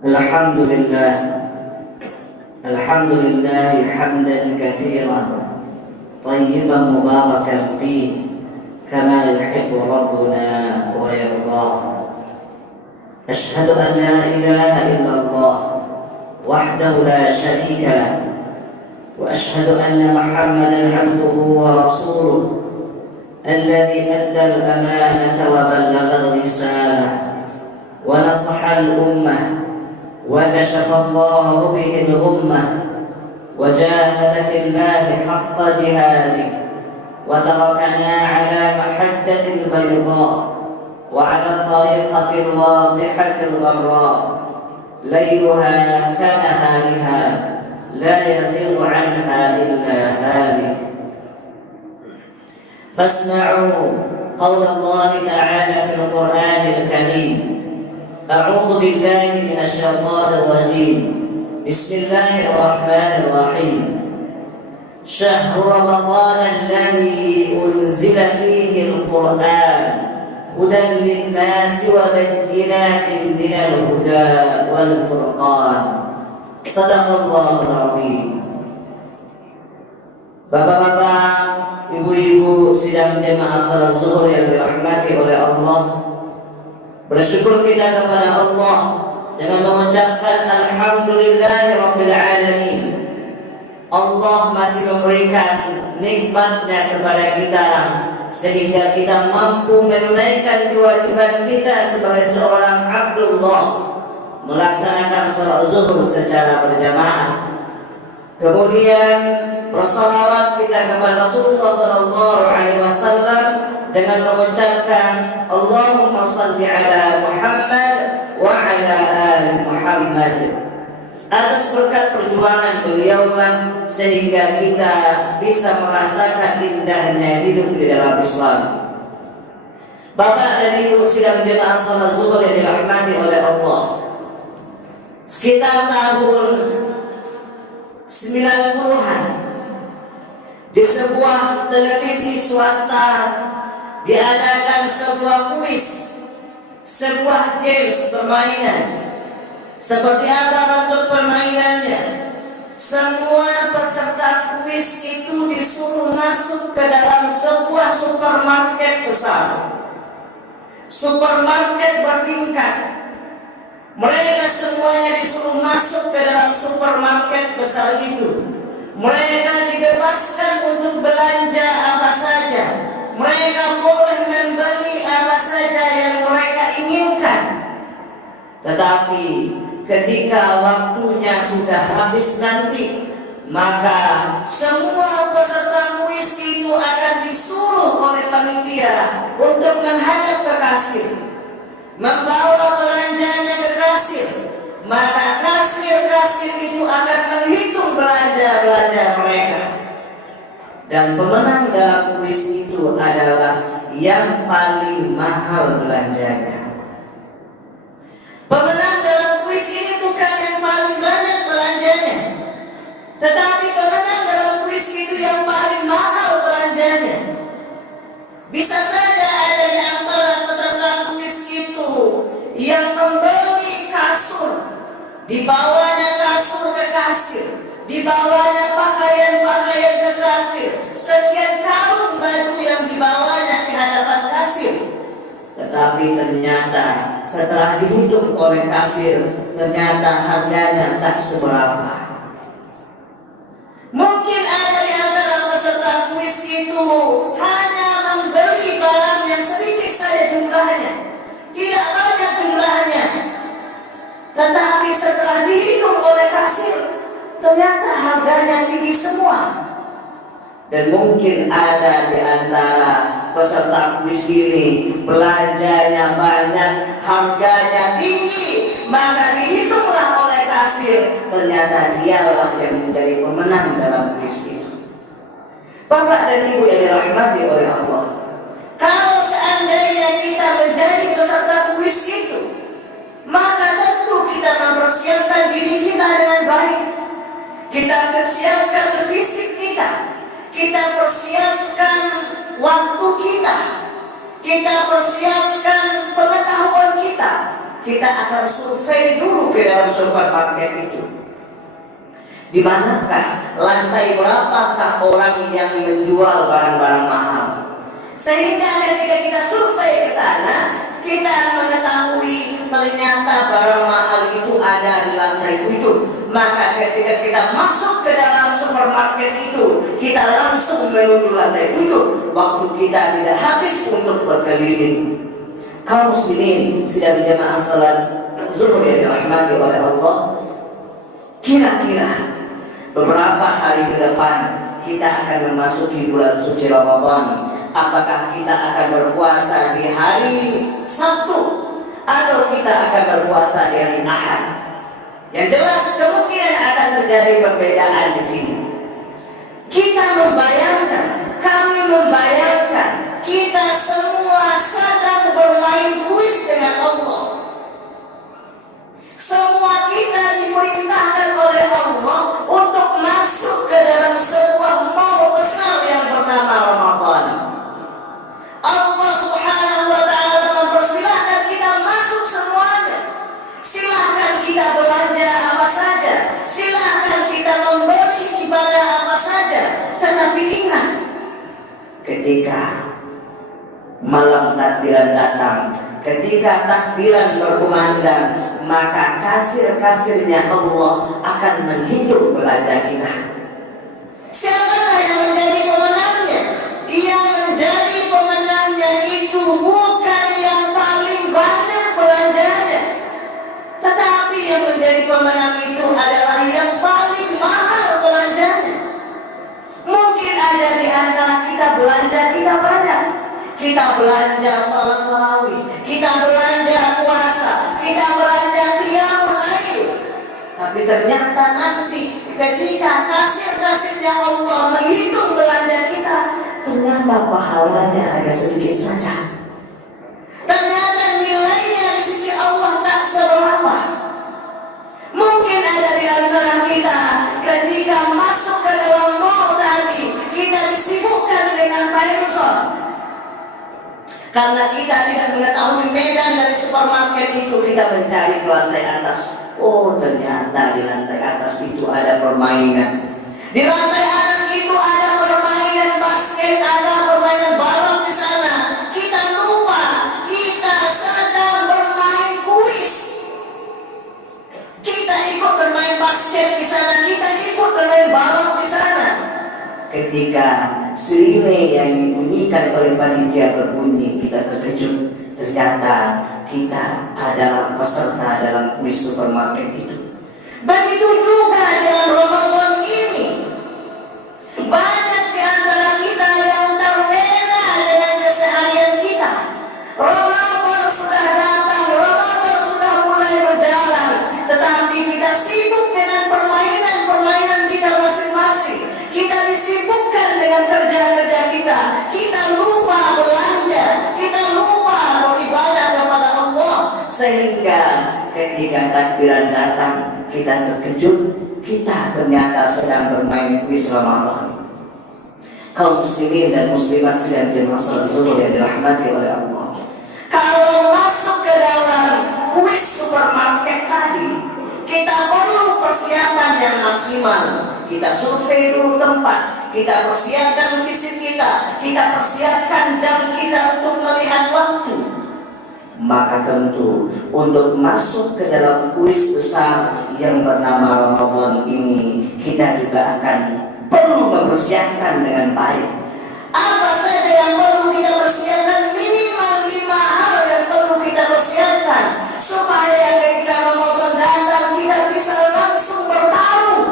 Alhamdulillah, alhamdulillah hamdan katsiran tayyiban mubarakan fihi kama yuhibbu rabbuna wa yarda. Ashhadu an la ilaha illallah wahdahu la syarika lah wa ashhadu anna Muhammadan 'abduhu wa rasuluh alladzi adda al-amanata wa ballagha ar-risalah wa nasaha al-ummah وكشف الله به الغمة وجاهد في الله حق جهاده وتركنا على محجة البيضاء وعلى الطريقة الواضحة الغراء ليلها كنهارها لا يزيغ عنها إلا هالك. فاسمعوا قول الله تعالى في القرآن الكريم: أعوذ بالله من الشيطان الرجيم بسم الله الرحمن الرحيم شهر رمضان الذي أنزل فيه القرآن هدى للناس وبينات من الهدى والفرقان صدق الله العظيم. Bapak-bapak, ibu-ibu sidang jemaah salat zuhur yang dirahmati oleh Allah, bersyukur kita kepada Allah dengan mengucapkan alhamdulillahirabbil alamin. Allah masih memberikan nikmatnya kepada kita sehingga kita mampu menunaikan kewajiban kita sebagai seorang Abdullah, melaksanakan salat zuhur secara berjamaah. Kemudian bersalawat kita kepada Rasulullah sallallahu alaihi wasallam dengan mengucapkan Allahumma salli ala Muhammad wa ala ali Muhammad. Atas berkat perjuangan beliaulah sehingga kita bisa merasakan indahnya hidup di dalam Islam. Bapak dan Ibu sidang jemaah salat zuhur yang dirahmati oleh Allah, sekitar tahun 90-an di sebuah televisi swasta diadakan sebuah kuis, sebuah games permainan. Seperti apa bentuk permainannya? Semua peserta kuis itu disuruh masuk ke dalam sebuah supermarket besar. Supermarket bertingkat. Mereka semuanya disuruh masuk ke dalam supermarket besar itu. Mereka dibebaskan untuk belanja apa saja. Mereka boleh membeli apa saja yang mereka inginkan. Tetapi ketika waktunya sudah habis nanti, maka semua peserta kuis itu akan disuruh oleh panitia untuk menghadap ke kasir, membawa belanjanya ke kasir. Maka kasir-kasir itu akan menghitung belanja-belanja mereka. Dan pemenang dalam kuis itu adalah yang paling mahal belanjanya. Pemenang dalam kuis ini bukan yang paling banyak belanjanya, tetapi pemenang dalam kuis itu yang paling mahal belanjanya. Bisa saja ada di antara peserta kuis itu yang membeli kasur, dibawanya kasur ke kasir, dibawanya pakaian-pakaian ke kasir, sekian karung baju yang dibawanya ke hadapan kasir. Tetapi ternyata setelah dihitung oleh kasir, ternyata harganya tak seberapa. Mungkin ada di antara peserta kuis itu hanya membeli barang yang sedikit saja jumlahnya, tidak banyak jumlahnya. Tetapi setelah dihitung oleh kasir, ternyata harganya tinggi semua. Dan mungkin ada di antara peserta kuis ini belanjanya banyak, harganya tinggi, maka dihitunglah oleh kasir, ternyata dialah yang menjadi pemenang dalam kuis itu. Bapak dan Ibu yang dirahmati oleh Allah, kalau seandainya kita menjadi peserta kuis itu, maka tentu kita mempersiapkan diri kita dengan baik. Kita persiapkan fisik kita, kita persiapkan waktu kita persiapkan pengetahuan kita, kita akan survei dulu ke dalam supermarket itu. Di manakah, lantai berapakah orang yang menjual barang-barang mahal? Sehingga ketika kita survei ke sana, kita mengetahui ternyata barang mahal itu ada di lantai 7. Maka ketika kita masuk ke dalam supermarket itu, kita langsung menuju lantai 7. Waktu kita tidak habis untuk berkeliling. Kaum muslimin sudah berjamaah salat zuhur yang dirahmati oleh Allah. Kira-kira beberapa hari ke depan kita akan memasuki bulan suci Ramadan. Apakah kita akan berpuasa di hari Sabtu atau kita akan berpuasa di hari Ahad? Yang jelas kemungkinan akan terjadi perbedaan di sini. Kita membayangkan, kami membayangkan, kita semua sedang bermain kuis dengan Allah. Semua kita diperintahkan oleh Allah untuk masuk ke dalam sebuah mall besar yang bernama Ramadan. Allah Subhanahu wa Ta'ala mempersilahkan kita masuk semuanya. Silahkan kita belanja apa saja, silahkan kita membeli ibadah apa saja. Tetapi ingat, ketika malam takbiran datang, ketika takbiran berkumandang, maka kasir-kasirnya Allah akan menghitung belanja kita. Siapakah yang menjadi pemenangnya? Yang menjadi pemenangnya itu bukan yang paling banyak belanjanya, tetapi yang menjadi pemenang itu adalah yang paling mahal belanjanya. Mungkin ada di antara kita belanja kita banyak. Kita belanja salat tarawih, kita belanja puasa, kita belanja qiyamul lail. Tapi ternyata nanti ketika kasir-kasirnya Allah menghitung belanja kita, ternyata pahalanya agak sedikit saja. Ternyata nilainya di sisi Allah tak seberapa. Mungkin ada di antara kita ketika masuk ke dalam mall tadi, kita disibukkan dengan Painson. Karena kita tidak mengetahui medan dari supermarket itu, kita mencari ke lantai atas. Oh, ternyata di lantai atas itu ada permainan. Di lantai atas itu ada permainan basket, ada permainan balon di sana. Kita lupa kita sedang bermain kuis. Kita ikut bermain basket di sana, kita ikut bermain balon di sana. Ketika sirine yang dibunyikan oleh panitia berbunyi, kita terkejut. Ternyata kita adalah peserta dalam kuis supermarket itu. Begitu juga dengan Ramadan ini. Banyak di antara kita yang terlena dengan keseharian kita. Ramadan sudah datang, Ramadan sudah mulai berjalan, tetapi kita sibuk dengan permainan-permainan kita masing-masing. Kita disibukkan dengan kerja-kerja kita. Kita lupa belanja, kita lupa beribadah kepada Allah. Sehingga ketika takbiran datang, kita terkejut, kita ternyata sedang bermain kuis Ramadan. Kaum muslimin dan muslimat sedang jemaah salat zuhur yang dirahmati oleh Allah. Kalau masuk ke dalam kuis supermarket tadi, kita perlu persiapan yang maksimal. Kita survei dulu tempat, kita persiapkan fisik kita persiapkan jam kita untuk melihat waktu. Maka tentu untuk masuk ke dalam kuis besar yang bernama Ramadan ini, kita juga akan perlu mempersiapkan dengan baik. Apa saja yang perlu kita persiapkan? Minimal 5 hal yang perlu kita persiapkan supaya ketika Ramadan datang kita bisa langsung bertaruh,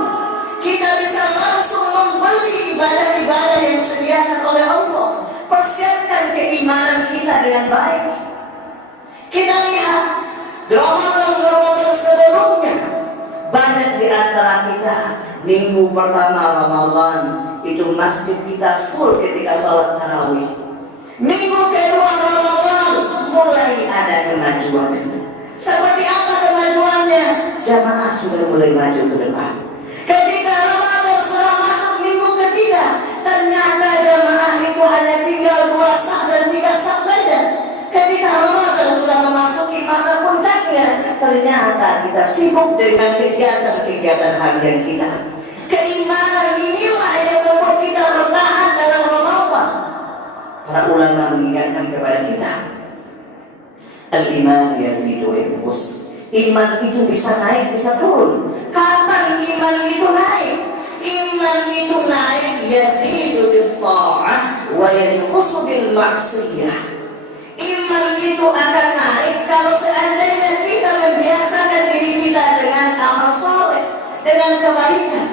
kita bisa langsung membeli ibadah-ibadah yang disediakan oleh Allah. Persiapkan keimanan kita dengan baik. Kita lihat Ramadan sebelumnya, banyak di antara kita minggu pertama Ramadan itu masjid kita full ketika salat tarawih. Minggu kedua Ramadan mulai ada kemajuan. Seperti apa kemajuannya? Jamaah sudah mulai maju ke depan. Ketika Ramadan sudah masuk minggu ketiga, ternyata jamaah itu hanya tinggal 2 saf dan 3 saf saja. Ketika Ramadan sudah memasuki masa puncaknya, ternyata kita sibuk dengan kegiatan-kegiatan harian kita. Keimanan inilah yang membuat kita bertahan dalam Ramadan. Para ulama mengingatkan kepada kita, al-iman yazidu wa yanqus. Iman itu bisa naik, bisa turun. Kapan iman itu naik? Iman itu naik yazidu bil ta'ah wa yanqusu bil ma'siyah. Iman itu akan naik kalau seandainya kita membiasakan diri kita dengan amal soleh, dengan kebaikan.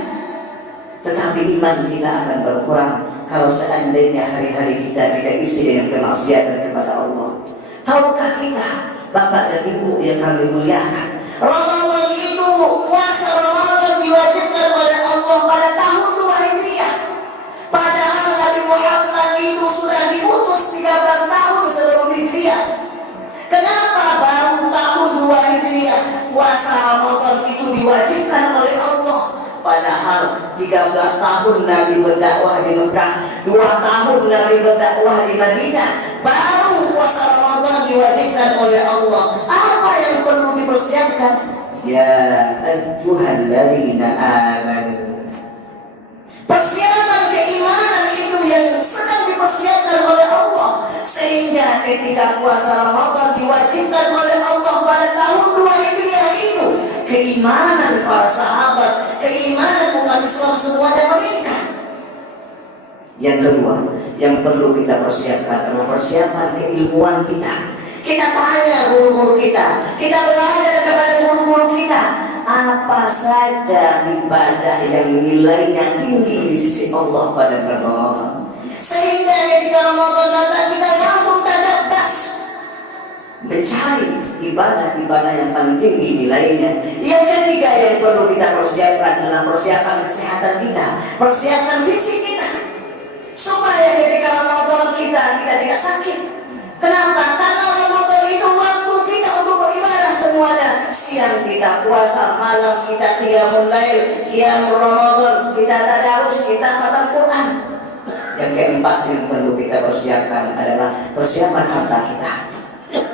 Tetapi iman kita akan berkurang kalau seandainya hari-hari kita isi dengan kemaksiatan kepada Allah. Tahukah kita, Bapak dan Ibu yang kami muliakan, Ramadan itu, puasa Ramadan diwajibkan oleh Allah pada tahun 2 Hijriah. Padahal Nabi Muhammad itu sudah diutus 13 tahun sebelum Hijriah. Kenapa baru tahun 2 Hijriah puasa Ramadan itu diwajibkan oleh Allah? Padahal 13 tahun Nabi berdakwah di Mekah, 2 tahun Nabi berdakwah di Madinah, baru puasa Ramadan diwajibkan oleh Allah. Apa yang perlu dipersiapkan? Ya ayyuhalladzina amanu. Persiapan keimanan itu yang sedang dipersiapkan oleh Allah, sehingga ketika puasa Ramadan diwajibkan oleh Allah pada tahun 2 Hijriah itu, keimanan para sahabat, keimanan umat Islam semuanya meningkat. Yang kedua, yang perlu kita persiapkan adalah persiapan keilmuan kita. Kita tanya guru-guru kita belajar kepada guru-guru kita, apa saja ibadah yang nilainya tinggi di sisi Allah pada bulan Ramadan, sehingga ketika Ramadan datang kita langsung terdaftar mencari ibadah-ibadah yang paling tinggi nilainya. Yang ketiga yang perlu kita persiapkan adalah persiapan kesehatan kita, persiapan fisik kita, supaya ketika Ramadan kita tidak sakit. Kenapa? Karena Ramadan itu waktu kita untuk beribadah semuanya. Siang kita puasa, malam kita qiyamul lail, qiyamul Ramadan, kita tadarus, kita khatam Quran. Yang keempat yang perlu kita persiapkan adalah persiapan harta kita.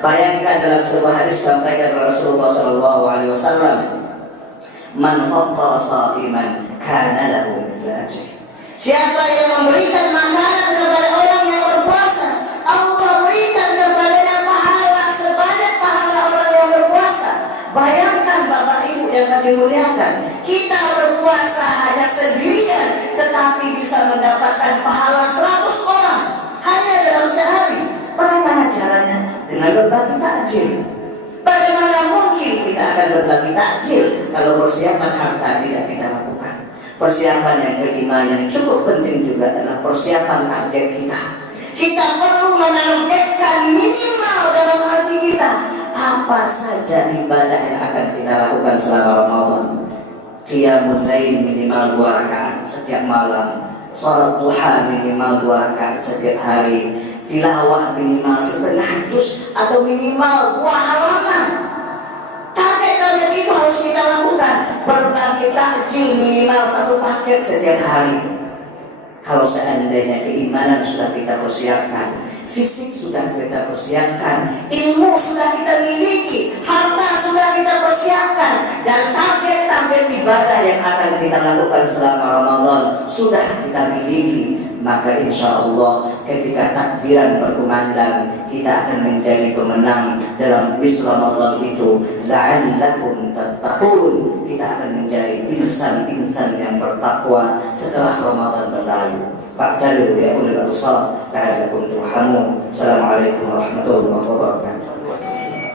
Bayangkan dalam sebuah hadis sampaikan oleh Rasulullah SAW, man fattara sha'iman kana lahu mithlu ajri. Siapa yang memberikan makanan kepada orang yang berpuasa, Allah berikan kepadanya pahala sebanyak pahala orang yang berpuasa. Bayangkan Bapak Ibu yang kami muliakan, kita berpuasa hanya sendirian, tetapi bisa mendapatkan pahala 100 orang hanya dalam sehari. Bagaimana caranya? Dengan berbagi takjil. Bagaimana mungkin kita akan berbagi takjil kalau persiapan harta tidak kita lakukan? Persiapan yang kelima yang cukup penting juga adalah persiapan target kita. Kita perlu menargetkan minimal dalam hati kita apa saja ibadah yang akan kita lakukan selama Ramadan. Qiyamul lail minimal 2 rakaat setiap malam, salat duha minimal 2 rakaat setiap hari, tilawah minimal setengah juz atau minimal 2 halaman. Target itu harus kita lakukan. Berbagi takjil minimal 1 paket setiap hari. Kalau seandainya keimanan sudah kita persiapkan, fisik sudah kita persiapkan, ilmu sudah kita miliki, harta sudah kita persiapkan, dan target-target ibadah yang akan kita lakukan selama Ramadan sudah kita miliki, maka insya Allah ketika takbiran berkumandang kita akan menjadi pemenang dalam bis Ramadan itu. La'allakum tattaqun, kita akan menjadi insan-insan yang bertakwa setelah Ramadan berlalu. Fa'talu ya ulil absar la'allakum turhamun. Assalamualaikum warahmatullahi wabarakatuh.